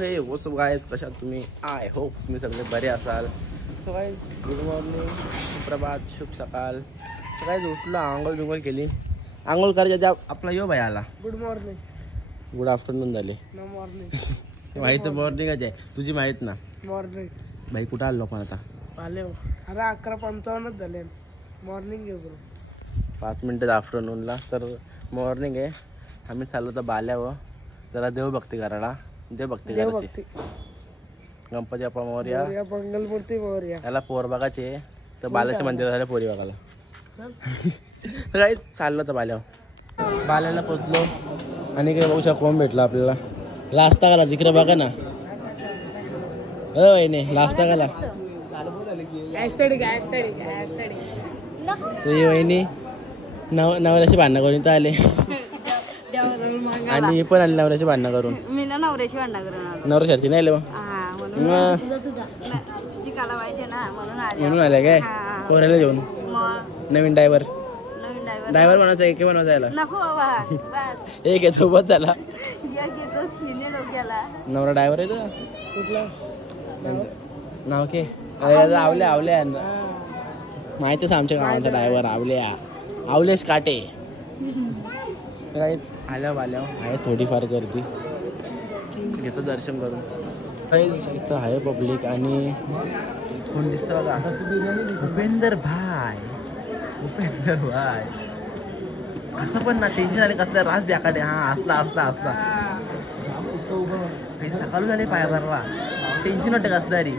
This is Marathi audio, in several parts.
हे व्हॉट्सअप गाईज, कशात तुम्ही? आय होप तुम्ही सगळे बरे असाल. सो गाईज गुड मॉर्निंग, सुप्रभात, शुभ सकाळ. सो गाईज उठलो, आंघोळ बिंघोळ केली. आंघोळ करायच्या आपला यो भाई आला. गुड मॉर्निंग, गुड आफ्टरनून झाले. No morning. माहिती मॉर्निंगच आहे तुझी, माहित ना. मॉर्निंग भाई कुठं आलो पण आता? आले हो. अरे 11:55 झाले. मॉर्निंग घेऊ ब्रो. 5 मिनिटं आफ्टरनूनला. तर मॉर्निंग आहे. आम्ही चाललो तर बाल्यावर जरा देवभक्ती करायला. देवभक्ती करायची. गणपती बाप्पा मोरया, मंगलमूर्ती मोरया. त्याला पोर बघायचे तर बाल्याच्या मंदिर झालं पोरी बघायला. तर काही चाललो तर बाल्याला पोचलो आणि काही बघू शकतो कोण भेटला आपल्याला. लास्ता गाला तिकडे बघा ना. नाही लास्ता गाला तुझी वहिनी नवऱ्याशी भांडणं करून तर आले आणि पण आले नवऱ्याशी भांडणं करून. मी ना नवऱ्याशी भांडणं करून नवऱ्या सारखी नाही आले म्हणून आले काय पोराला घेऊन. नवीन ड्रायव्हर बनवायचा एक बनवायचा याला नको बाबा. एक आहे सोबत झाला. नवरा ड्रायव्हर आहे तो कुठला नाव के आवल्या माहितीच आमच्या गावाचा ड्रायव्हर आवलेस काटे. आल्या आहे थोडीफार गर्दी. घेतो दर्शन करून. इथं आहे पब्लिक आणि कोण दिसतं बघा. उपेंद्र भाई असं पण ना टेन्शन आले कसला रास द्याकडे. हा असला सकाळ झाले पाया भरला. टेन्शन वाटतं कसला रे.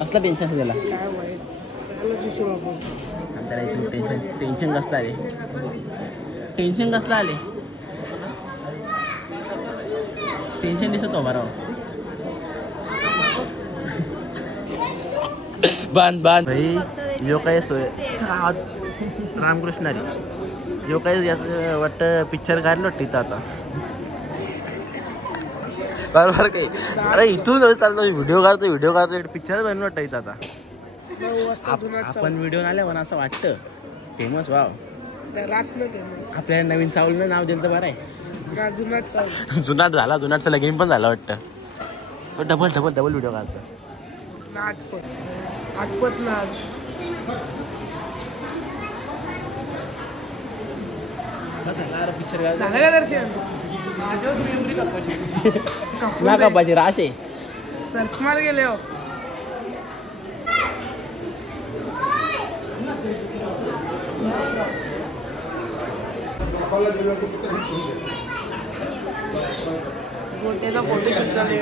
कसला टेन्शन त्याला टेन्शन कसला रे. टेन्शन कसला आले. टेन्शन दिसत हो बरं. बांध भाई यो काय सोय रामकृष्ण रे. यो काय याचं वाटतं पिक्चर काढलं तिथं आता बरोबर काही. अरे इथून चाललो व्हिडिओ काढतो पिक्चर बनवून वाटतं इथं आता. आपण व्हिडिओ आल्या म्हणा असं वाटतं फेमस व्हाव. आपल्याला नवीन सावलीनं नाव दिलं तर बरं आहे. जुनाट झाला लगीन पण झाला वाटतं. डबल व्हिडिओ काढतो. आठपत नाच पिक्चर झालं का दर्शन? ना कापायची राश आहे. सर्च मार गेले हो. गोट्याचा फोटोशूट चालू.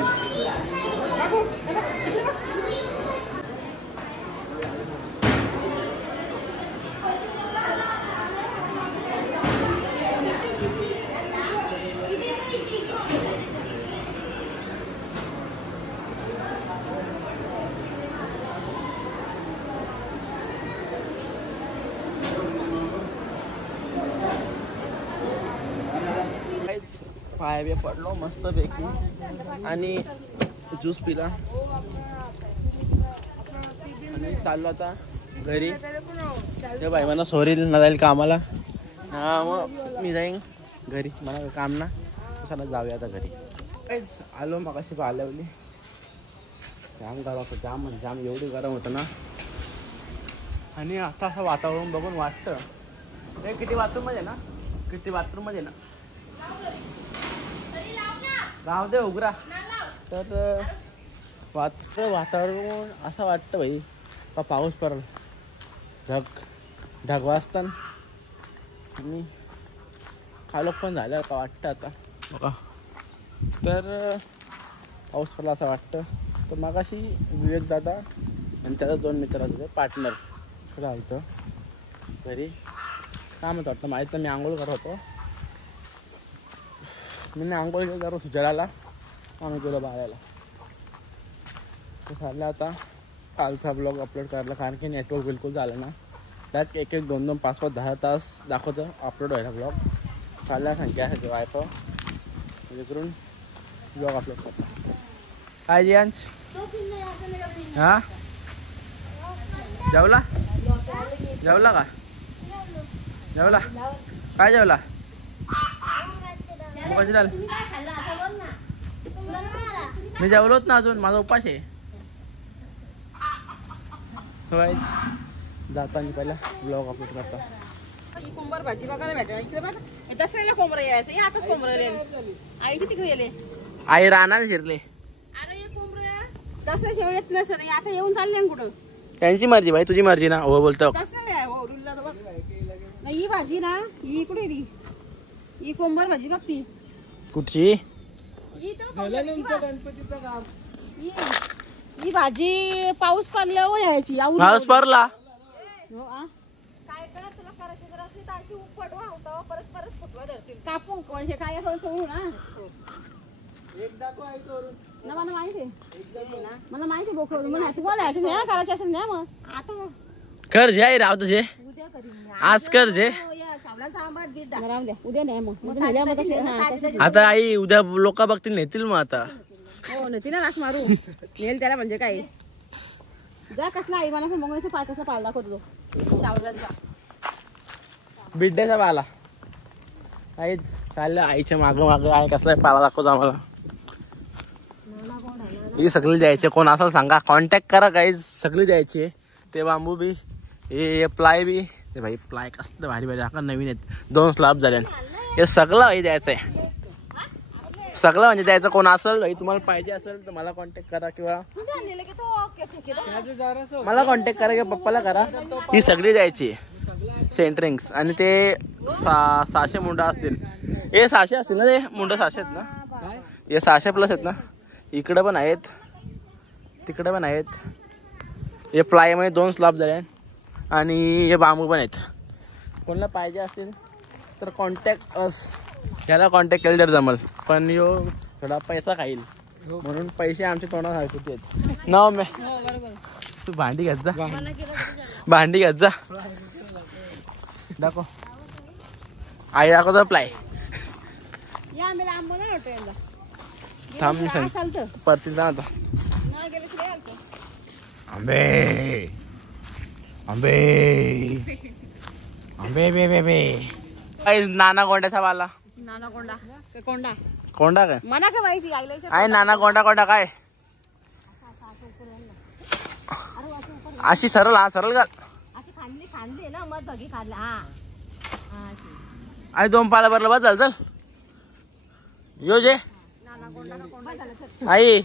पाय पडलो मस्त पैकी आणि ज्यूस पिला आणि चाललो आता घरी. ते बाई मला सोरील ना जाईल कामाला. हा मग मी जाईन घरी. मला काम ना कशाला जाऊया आता घरी. काहीच आलो मग अशी पाहिल्यावली. जाम गरम होतं. जाम एवढी गरम होतं ना. आणि आता असं वातावरण बघून वाटतं हे किती बाथरूम मध्ये ना राहू दे उघरा. तर वातावरण असं वाटतं भाई का पाऊस पडल. ढग वाजताना आणि खालो पण झालं का वाटतं आता बघा. तर पाऊस पडला असं वाटतं. तर मगाशी विवेक दादा आणि त्याचा 2 मित्र होते पार्टनर थोडं आलं घरी. कामच वाटतं माहीत तर मी आंघोळ करत होतो. मी आंघोळ केलं जरा सुजळाला आम्ही गेलो बाळायला. तर झालं आता कालचा ब्लॉग अपलोड करायला कारण की नेटवर्क बिलकुल झालं ना. त्यात 1-1, 2-2, 5-5, 10 तास दाखवतं अपलोड व्हायला ब्लॉग. चालल्या संख्या आहे वायफाय म्हणजे करून ब्लॉग अपलोड करतो. काय जियांश हां जेवला का काय जेवला? मुगाची डाळ मी जेवलोच ना अजून, माझा उपास आहे. जाताना पहिला ब्लॉग अपलोड करतो. कोंबर भाजी बघायला भेटणार इकडे बघ. दसऱ्याला कोंबर यायचं, या आताच कोंबर आईची तिकडे गेले. आई राहणार शिरले. अरे हे कोंबर दसऱ्याशिवाय येत नसेल, आता येऊन चालले कुठं. त्यांची मर्जी भाई, तुझी मर्जी ना. हो बोलतो. दसऱ्याला आहे हो रुलला बघ. नाही ही भाजी ना, ही कुठे ती, ही कोंबर भाजी बघ ती. कुठची? गणपतीचं काम. ही भाजी पाऊस पडल्यावर यायची. पाऊस पडला. काय करा तुला करायची जर असली तर अशी उपटवा होता परत परत फुटवा धरतील. कापू कोणचे काय असं सोडू ना. एक दाखव आहे करून. ना मला माहिती आहे, मला माहिती आहे बोकड म्हणा. तुम्हाला यायचं नाही करायची असेल ना मग आता कर जे राव तुझे. उद्या करीन. आज कर जे. उद्या नाही मग उद्या नेल्या मग तसे. आता आई उद्या लोक बघतील, नेतील मग आता. हो नेती ना लाच मारू. नेल त्याला म्हणजे काय जा कसला आई मला मग 5 वाजता पाल दाखवतो शावलाचा बिड्डेचा पाला. आईच चाललं आईच्या मागं मागं. आई कसला पाला दाखवतो आम्हाला. ही सगळी द्यायचे. कोण असेल सांगा, कॉन्टॅक्ट करा गाईज. सगळी द्यायची. ते बांबू बी, हे प्लाय बी. ते भाई प्लाय कसं भारी भारी आता नवीन आहेत. 2 स्लॅब झाले. हे सगळं हे द्यायचंय. सगळं म्हणजे द्यायचं. कोण असेल भाई तुम्हाला पाहिजे असेल तर मला कॉन्टॅक्ट करा किंवा मला कॉन्टॅक्ट करा किंवा पप्पाला करा. ही सगळी द्यायची सेंटरिंग्स. आणि ते 600 मुंडा असतील. हे 600 असतील ना. ते मुंडा 600 आहेत ना. हे 600 प्लस आहेत ना. इकडे पण आहेत, तिकडे पण आहेत. हे प्लायमध्ये 2 स्लॅब झाले आणि हे बांबू पण आहेत. कोणाला पाहिजे असतील तर कॉन्टॅक्ट अस. याला कॉन्टॅक्ट केलं तर जमल. पण यो थोडा पैसा खाईल म्हणून पैसे आमच्या तोंडात हरकत आहेत ना. मे तू भांडी घेत जा, भांडी घेत जा. दाखव आई, दाखव प्लाय. थांब मी सांग परती जा आता. आंबे आंबे आंबे बे बे बे. नाना कोंड्याचा वाला. नाना कोंडा कोंडा कोंडा काय मना काय माहिती आईला. आहे नाना कोंडा. कोंडा काय अशी सरळ. हा सरळ घाल. खांदे ना मग बघी खाल्ला. हा आई 2 पाला भरलं बस झालं. चल यो जे आई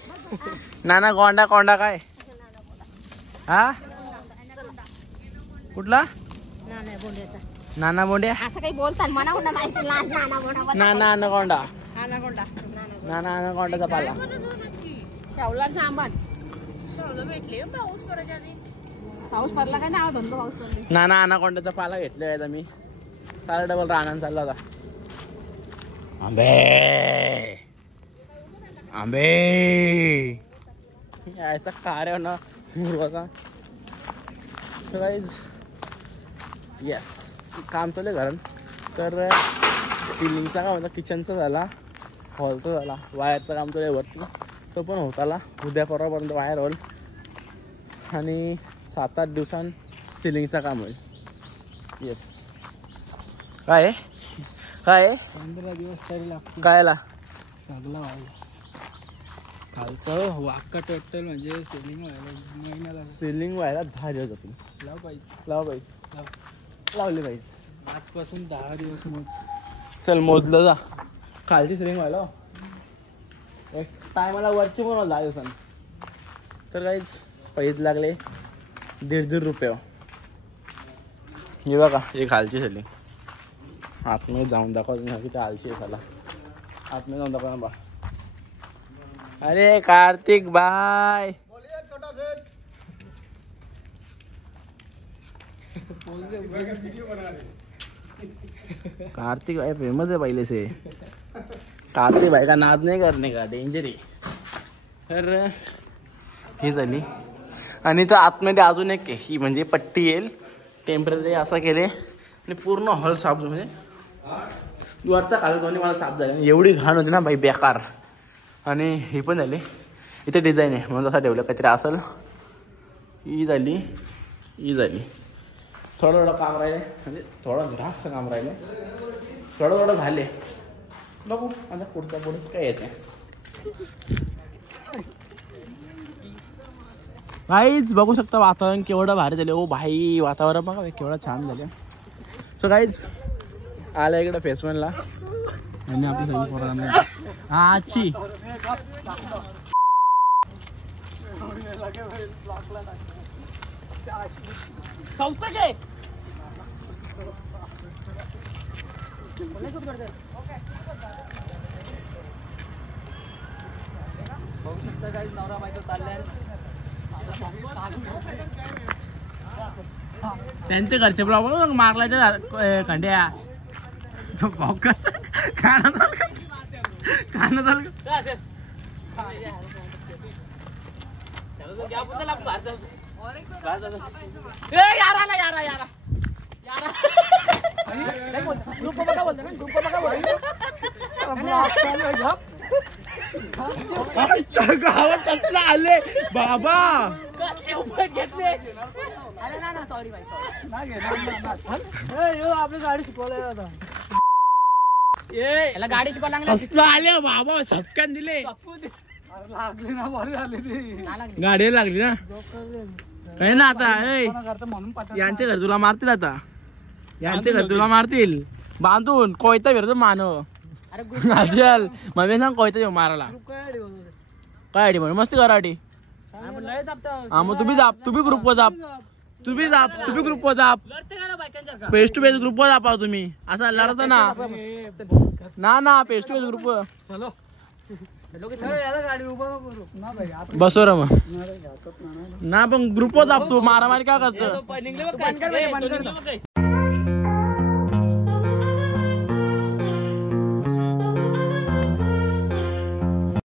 नाना कोंडा. कोंडा काय हा कुठला नाना बोंड्या. असं काही बोलतात मना कोंडा माहिती. नाना अनाकोंडा. अनाकोंडा नाना अनाकोंडाचा पाला. शावलांचा आंबट. भेटले पाऊस पडला काय ना. धंदो पाऊस पडले. नाना अनाकोंडाचा पाला घेतलाय आता मी. सारा डबल रानान चालला होता. आंबे आंबे यायचा कार्य ना मुरवाचा. येस काम चालू आहे घरात. तर सिलिंगचा काम होता, किचनचा झाला, हॉलचा झाला, वायरचं काम चालू आहे वरती. तो पण होत आला. उद्या परवापर्यंत वायर होईल आणि 7-8 दिवसांत सिलिंगचा काम होईल. येस काय काय 15 दिवस तरी लागतील. कायला सगळं व्हायला. खालचं वाक्का टोटल म्हणजे सेलिंग व्हायला महिन्याला. सिलिंग व्हायला 10 दिवस जातील. लाव पाहिजे. लाव पाहिजे. लावली पाहिजे. आजपासून 10 दिवस मोज. चल मोजलं जा. खालची सिलिंग व्हायला एक टायमाला वरची पण 10 दिवसांनी. तर काहीच पैसे लागले 1.5 रुपये. हे बघा हे खालची सिलिंग. आतमध्ये जाऊन दाखवा किती आलशी आहे. त्याला आतमध्ये जाऊन दाखवा बा. अरे कार्तिक भाई कार्तिक भाई फेमस है पहले से. कार्तिक भाई का नाद नहीं करने का, डेंजर आहे. तर ही झाली. आणि तर आतमध्ये अजून एक ही म्हणजे पट्टी येईल टेम्पररी असं केले आणि पूर्ण हॉल साफ. म्हणजे वरचा खाली दोन्ही मला साफ झाले. एवढी घाण होती ना बाई बेकार. आणि हे पण झाले. इथे डिझाईन आहे म्हणून असं ठेवलं काहीतरी असेल. ही झाली ही झाली. थोडं थोडं काम राहिले म्हणजे थोडं जास्त काम राहिले. थोडं थोडं झाले. बघू आता पुढच्या पुढे काय येते. गाईज बघू शकता वातावरण केवढं भारी झाले. ओ भाई वातावरण बघा केवढं छान झालं. सो गाईज आला इकडे फेसवनला आणि आपली सगळी पोरं हा आजची बघू शकता काही नवरा बायको चाललाय. त्यांचे घरचे ब्लॉग मारला ते खंड्या गावात कसला आले बाबा घेतले. सॉरी बाई. आपली गाडी शिकवल्या जाता. याला गाडी शिकवायला लागली. कसला आले बाबा सटकन दिले. लागली ना बरी झाली ती. गाडी लागली ना काही ना आता. यांचे घर तुला मारतील आता. यांचे घर तुला मारतील बांधून कोयता फिरतो मानव. चल मम्मी सांग कोयता येऊ मारायला. काय आयडी म्हणून मस्ती करा आयडी. हा मग तुम्ही जाप. तुम्ही ग्रुपवर जाप. तुम्ही ग्रुपवर जाप. फेस टू फेस ग्रुपवर जापा तुम्ही. असं लढत ना फेस टू फेस ग्रुपवर बसो रे मग ना पण ग्रुपवर जाप. तू मारामारी का करतो.